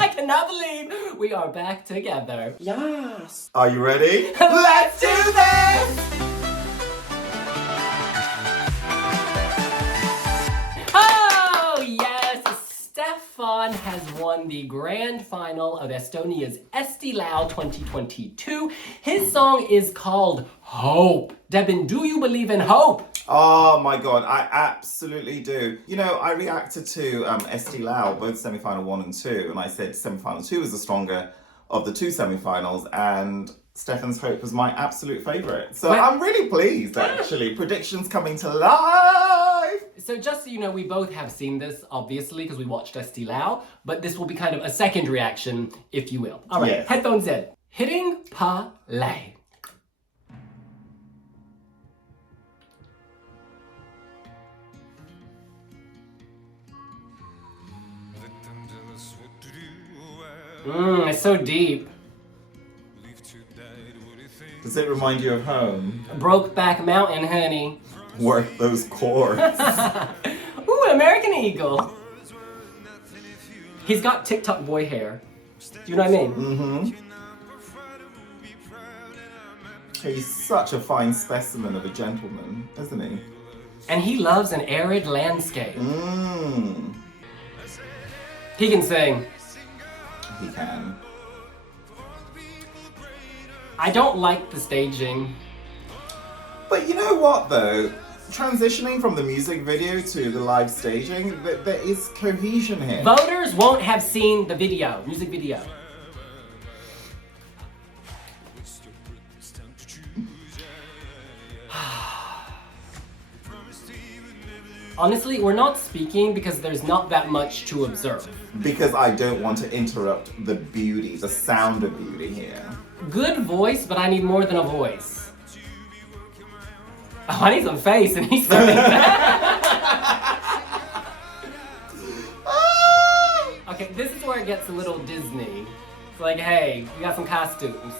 I cannot believe we are back together. Yes. Are you ready? Let's do this! Oh, yes! Stefan has won the grand final of Estonia's Eesti Laul 2022. His song is called Hope. Debin, do you believe in hope? Oh my god, I absolutely do. You know, I reacted to Eesti Laul, both semi-final 1 and 2, and I said semi-final 2 was the stronger of the two semi-finals, and Stefan's Hope was my absolute favourite. So I'm really pleased, actually. Predictions coming to life! So just so you know, we both have seen this, obviously, because we watched Eesti Laul, but this will be kind of a second reaction, if you will. All right, yes. Headphones in. Hitting play. It's so deep. Does it remind you of home? Brokeback Mountain, honey. Worth those chords. Ooh, an American Eagle. He's got TikTok boy hair. Do you know what I mean? Mm-hmm. He's such a fine specimen of a gentleman, isn't he? And he loves an arid landscape. Mmm. He can sing. He can. I don't like the staging. But you know what though? Transitioning from the music video to the live staging, there is cohesion here. Voters won't have seen the video, music video. Honestly, we're not speaking because there's not that much to observe. Because I don't want to interrupt the beauty, the sound of beauty here. Good voice, but I need more than a voice. Oh, I need some face, and he's starting that. Okay, this is where it gets a little Disney. It's like, hey, we got some costumes.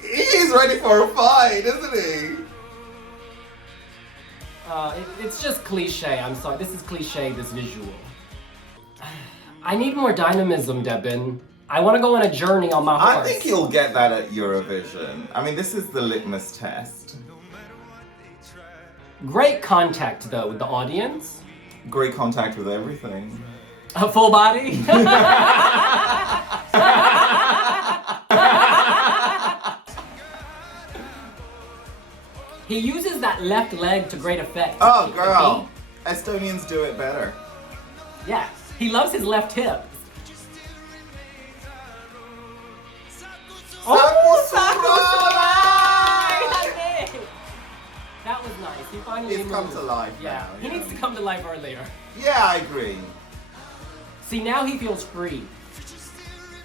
He's ready for a fight, isn't he? It's just cliche, I'm sorry. This is cliche, this visual. I need more dynamism, Debin. I want to go on a journey on my horse. I think you'll get that at Eurovision. I mean, this is the litmus test. Great contact, though, with the audience. Great contact with everything. A full body? He uses that left leg to great effect. Oh, girl. Estonians do it better. Yeah, he loves his left hip. That was nice. He finally He's come moved. to life. Yeah, now, he needs to come to life earlier. Yeah, I agree. See, now he feels free.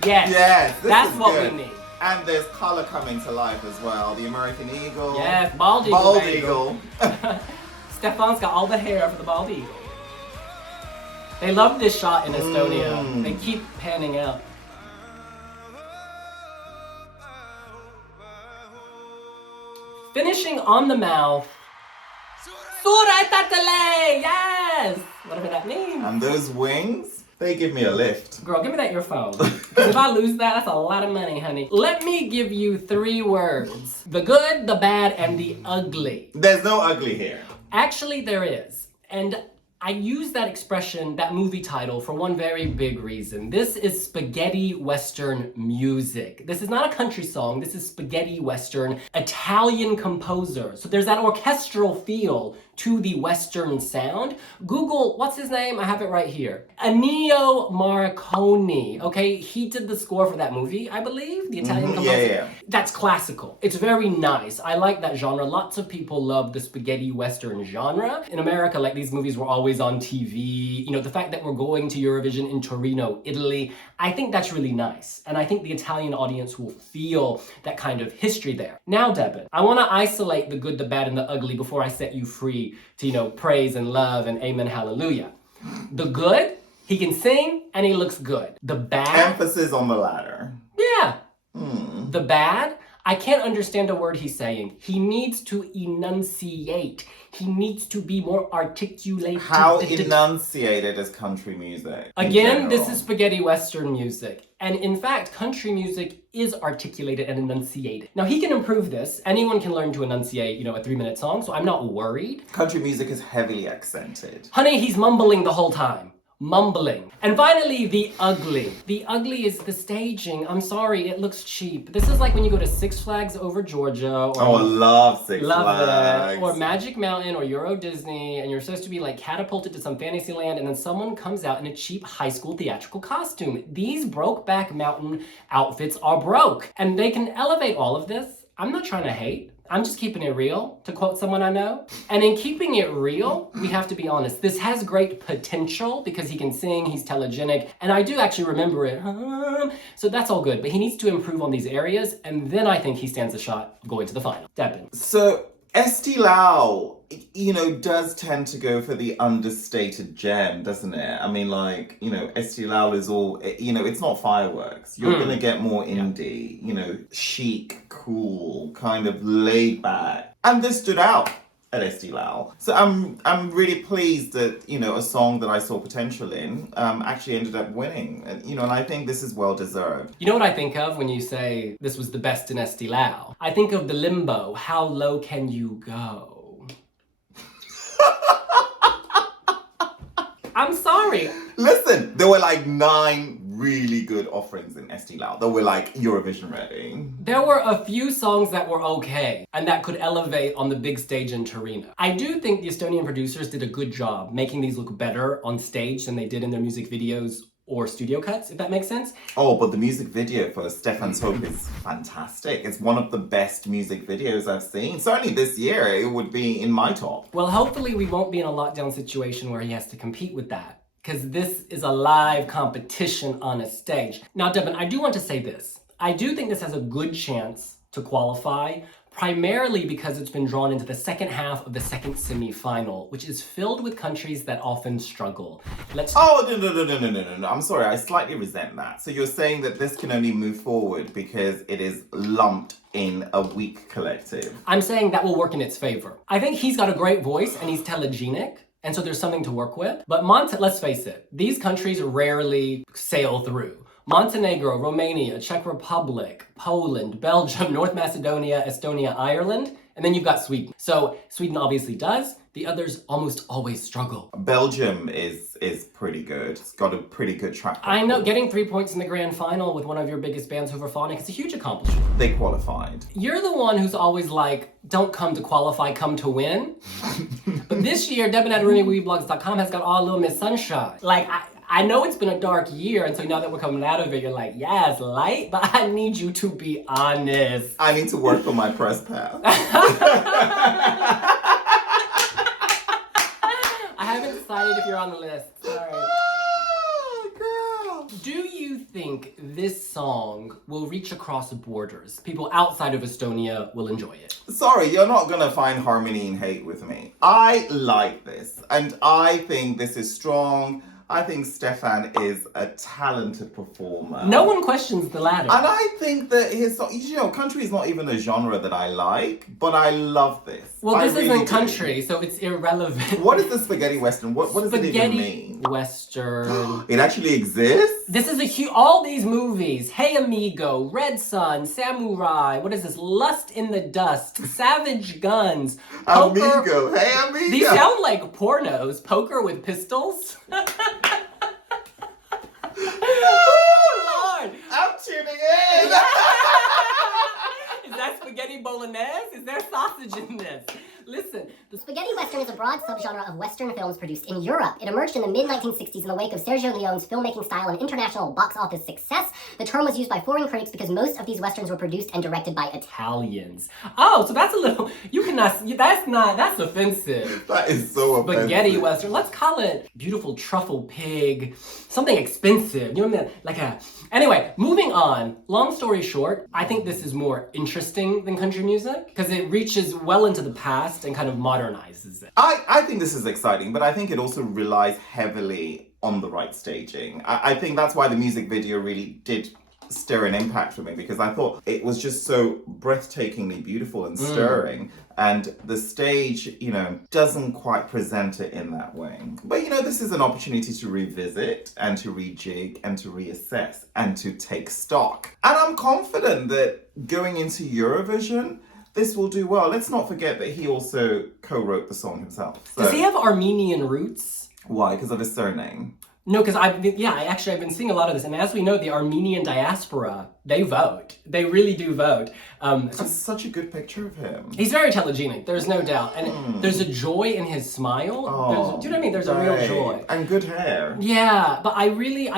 Yes, Yes, that's is what good. we need. And there's color coming to life as well. The American eagle. Yes, bald eagle. Bald baby. eagle. Stefan's got all the hair for the bald eagle. They love this shot in Estonia. They keep panning out. Finishing on the mouth. Suretatele! Yes! Whatever that means. And those wings, they give me a lift. Girl, give me that earphone. If I lose that, that's a lot of money, honey. Let me give you 3 words. The good, the bad, and the ugly. There's no ugly here. Actually, there is. And I use that expression, that movie title, for one very big reason. This is spaghetti western music. This is not a country song. This is spaghetti western, Italian composer. So there's that orchestral feel to the western sound. Google, what's his name? I have it right here. Ennio Morricone, okay? He did the score for that movie, I believe, the Italian composer. Yeah. That's classical. It's very nice. I like that genre. Lots of people love the spaghetti western genre. In America, like, these movies were always on TV. You know, the fact that we're going to Eurovision in Torino, Italy, I think that's really nice. And I think the Italian audience will feel that kind of history there. Now, Debin, I want to isolate the good, the bad, and the ugly before I set you free to, you know, praise and love and amen, hallelujah. The good, he can sing and he looks good. The bad... Emphasis on the latter. Yeah. The bad, I can't understand a word he's saying. He needs to enunciate. He needs to be more articulated. How enunciated is country music? Again, this is spaghetti western music. And in fact, country music is articulated and enunciated. Now, he can improve this. Anyone can learn to enunciate, a 3-minute song, so I'm not worried. Country music is heavily accented. Honey, he's mumbling the whole time. Mumbling. And finally, the ugly. The ugly is the staging. I'm sorry, it looks cheap. This is like when you go to Six Flags over Georgia. Or I love Six Flags. Love it. Or Magic Mountain or Euro Disney, and you're supposed to be like catapulted to some fantasy land, and then someone comes out in a cheap high school theatrical costume. These Brokeback Mountain outfits are broke. And they can elevate all of this. I'm not trying to hate. I'm just keeping it real, to quote someone I know. And in keeping it real, we have to be honest. This has great potential because he can sing, he's telegenic, and I do actually remember it. So that's all good, but he needs to improve on these areas, and then I think he stands a shot going to the final. Devin. So, Eesti Laul, does tend to go for the understated gem, doesn't it? I mean, Eesti Laul is all, it's not fireworks. You're going to get more indie, chic, cool, kind of laid back. And this stood out at Eesti Laul. So I'm really pleased that, a song that I saw potential in actually ended up winning. And I think this is well deserved. You know what I think of when you say this was the best in Eesti Laul? I think of the limbo. How low can you go? I'm sorry. Listen, there were 9 really good offerings in Eesti Laul that were Eurovision ready. There were a few songs that were okay and that could elevate on the big stage in Torino. I do think the Estonian producers did a good job making these look better on stage than they did in their music videos or studio cuts, if that makes sense. Oh, but the music video for Stefan's Hope is fantastic. It's one of the best music videos I've seen. Certainly this year, it would be in my top. Well, hopefully we won't be in a lockdown situation where he has to compete with that, because this is a live competition on a stage. Now, Devin, I do want to say this. I do think this has a good chance to qualify, primarily because it's been drawn into the second half of the second semi-final, which is filled with countries that often struggle. No. I'm sorry, I slightly resent that. So you're saying that this can only move forward because it is lumped in a weak collective? I'm saying that will work in its favor. I think he's got a great voice and he's telegenic, and so there's something to work with. But let's face it, these countries rarely sail through. Montenegro, Romania, Czech Republic, Poland, Belgium, North Macedonia, Estonia, Ireland, and then you've got Sweden. So Sweden obviously does. The others almost always struggle. Belgium is pretty good. It's got a pretty good track record. I know, getting 3 points in the grand final with one of your biggest bands, Hooverphonic, is a huge accomplishment. They qualified. You're the one who's always don't come to qualify, come to win. But this year, Devin at Wiwibloggs.com has got all Little Miss Sunshine. I know it's been a dark year, and so now that we're coming out of it, you're like, yeah, it's light, but I need you to be honest. I need to work on my press pass. I haven't decided if you're on the list. Sorry. Girl. Do you think this song will reach across borders? People outside of Estonia will enjoy it. Sorry, you're not gonna find harmony in hate with me. I like this, and I think this is strong. I think Stefan is a talented performer. No one questions the latter. And I think that country is not even a genre that I like, but I love this. Well, this isn't country, so it's irrelevant. What is the spaghetti western? What does it even mean? Spaghetti western. It actually exists? This is all these movies. Hey Amigo, Red Sun, Samurai, what is this? Lust in the Dust, Savage Guns, Poker. Amigo, hey Amigo. These sound like pornos. Poker with pistols. Oh, Lord. I'm tuning in. Is that spaghetti bolognese? Is there sausage in this? Listen. The spaghetti western is a broad subgenre of western films produced in Europe. It emerged in the mid-1960s in the wake of Sergio Leone's filmmaking style and international box office success. The term was used by foreign critics because most of these westerns were produced and directed by Italians. Oh, so that's a little, that's offensive. That is so offensive. Spaghetti western. Let's call it beautiful truffle pig, something expensive. You know what I mean? Anyway, moving on. Long story short, I think this is more interesting than country music because it reaches well into the past and kind of modernizes it. I think this is exciting, but I think it also relies heavily on the right staging. I think that's why the music video really did stir and impact for me because I thought it was just so breathtakingly beautiful and stirring. And the stage, you know, doesn't quite present it in that way. But, you know, this is an opportunity to revisit and to rejig and to reassess and to take stock. And I'm confident that going into Eurovision, this will do well. Let's not forget that he also co-wrote the song himself. So, Does he have Armenian roots? why? Because of his surname. No, because I've been seeing a lot of this, and as we know, the Armenian diaspora, they vote. They really do vote. It's such a good picture of him. He's very telegenic, there's no doubt. And there's a joy in his smile. Do you know what I mean? There's a real joy. And good hair. Yeah, but I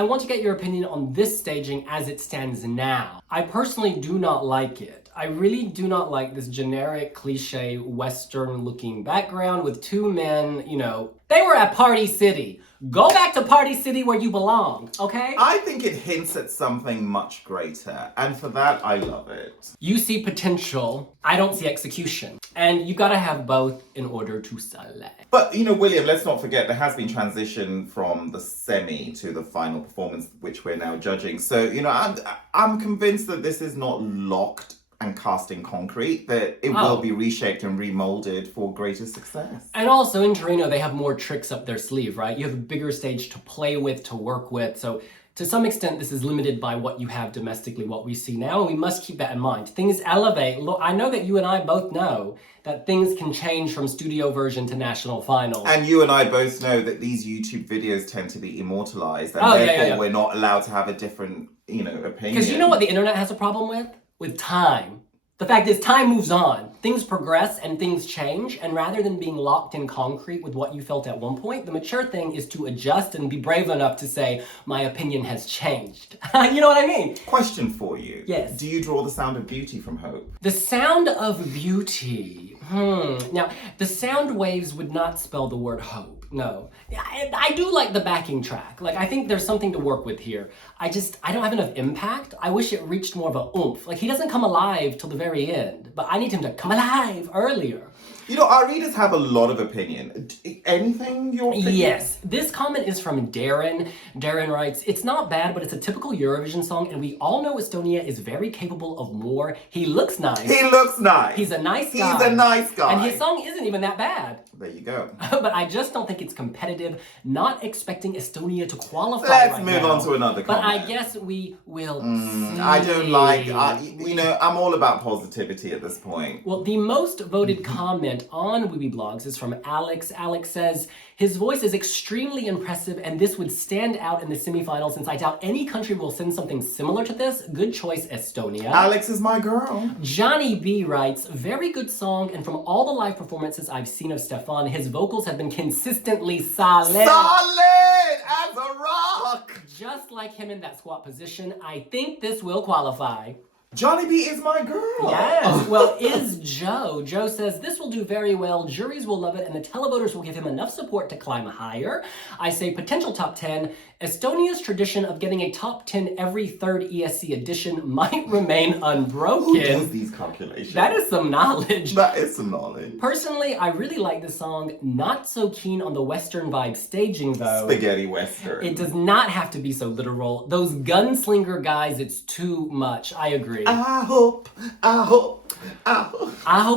want to get your opinion on this staging as it stands now. I personally do not like it. I really do not like this generic, cliche, Western-looking background with two men, you know, they were at Party City. Go back to Party City where you belong, okay? I think it hints at something much greater, and for that, I love it. You see potential, I don't see execution. And you gotta have both in order to select. But, you know, William, let's not forget there has been transition from the semi to the final performance, which we're now judging. So, you know, I'm convinced that this is not locked and cast in concrete, that it will be reshaped and remolded for greater success. And also in Torino, they have more tricks up their sleeve, right? You have a bigger stage to play with, to work with. So to some extent, this is limited by what you have domestically, what we see now, and we must keep that in mind. Things elevate. Look, I know that you and I both know that things can change from studio version to national final. And you and I both know that these YouTube videos tend to be immortalized, and therefore we're not allowed to have a different, you know, opinion. Because you know what the internet has a problem with? With time. The fact is, time moves on. Things progress and things change, and rather than being locked in concrete with what you felt at one point, the mature thing is to adjust and be brave enough to say, my opinion has changed. You know what I mean? Question for you. Yes. Do you draw the sound of beauty from Hope? The sound of beauty. Now, the sound waves would not spell the word hope. No. I do like the backing track. Like, I think there's something to work with here. I don't have enough impact. I wish it reached more of a oomph. Like, he doesn't come alive till the very end, but I need him to come alive earlier. You know, our readers have a lot of opinion. Anything you're thinking? Yes. This comment is from Darren. Darren writes, it's not bad, but it's a typical Eurovision song, and we all know Estonia is very capable of more. He looks nice. He looks nice. He's a nice guy. He's a nice guy. And his song isn't even that bad. There you go. But I just don't think it's competitive. Not expecting Estonia to qualify Let's right move now. on to another comment. But I guess we will see. I don't like, you know, I'm all about positivity at this point. Well, the most voted comment on Wiwibloggs is from Alex. Alex says, his voice is extremely impressive and this would stand out in the semifinals since I doubt any country will send something similar to this. Good choice, Estonia. Alex is my girl. Johnny B writes, very good song, and from all the live performances I've seen of Stefan, his vocals have been consistently solid. Solid as a rock. Just like him in that squat position, I think this will qualify. Johnny B is my girl. Yes. Well, is Joe. Joe says, this will do very well. Juries will love it, and the televoters will give him enough support to climb higher. I say potential top 10. Estonia's tradition of getting a top 10 every third ESC edition might remain unbroken. Who does these calculations? That is some knowledge. That is some knowledge. Personally, I really like the song. Not so keen on the Western vibe staging, though. Spaghetti Western. It does not have to be so literal. Those gunslinger guys, it's too much. I agree. I hope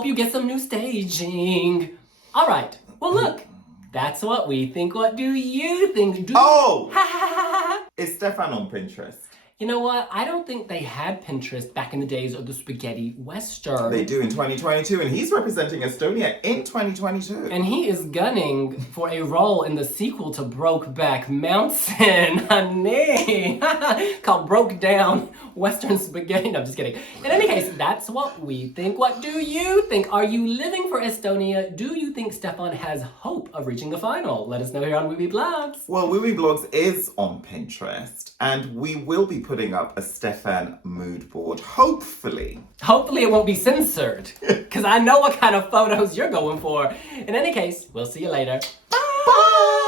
you get some new staging. All right. Well, look. That's what we think. What do you think? Is Stefan on Pinterest? You know what? I don't think they had Pinterest back in the days of the spaghetti Western. They do in 2022, and he's representing Estonia in 2022. And he is gunning for a role in the sequel to Brokeback Mountain, honey. Called Broke Down Western Spaghetti. No, I'm just kidding. In any case, that's what we think. What do you think? Are you living for Estonia? Do you think Stefan has hope of reaching the final? Let us know here on Wiwibloggs. Well, Wiwibloggs is on Pinterest, and we will be putting up a Stefan mood board, hopefully. Hopefully it won't be censored, because I know what kind of photos you're going for. In any case, we'll see you later. Bye!